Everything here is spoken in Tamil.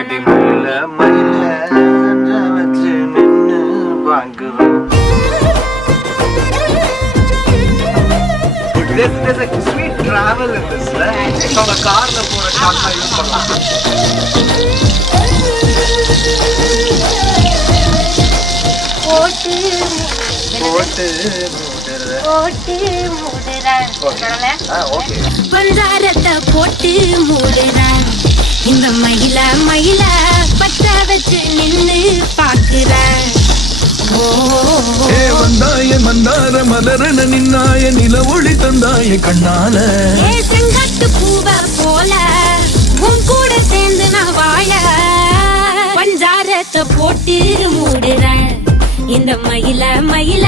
அடி மயில மயில வச்சு நின்னு பாக்குறோம். There's a sweet travel in this, right? நம்ம கார்ல போற ஷாட்ல யூஸ் பண்ணலாம். போட்டு போட்டு மூடுறான். ஓகே. பஞ்சாரத்தை போட்டு மூடுறான். இந்த மயில மயில பத்த வச்சு நின்னு பாக்குறான். வந்தாய மந்தார மலரன நின்னாய நில ஒளி தந்தாய கண்ணால செங்காட்டு பூவ போல உன் கூட சேர்ந்து நான் வாழ பஞ்சாரத்தை போட்டு மூடுறேன். இந்த மயில மயில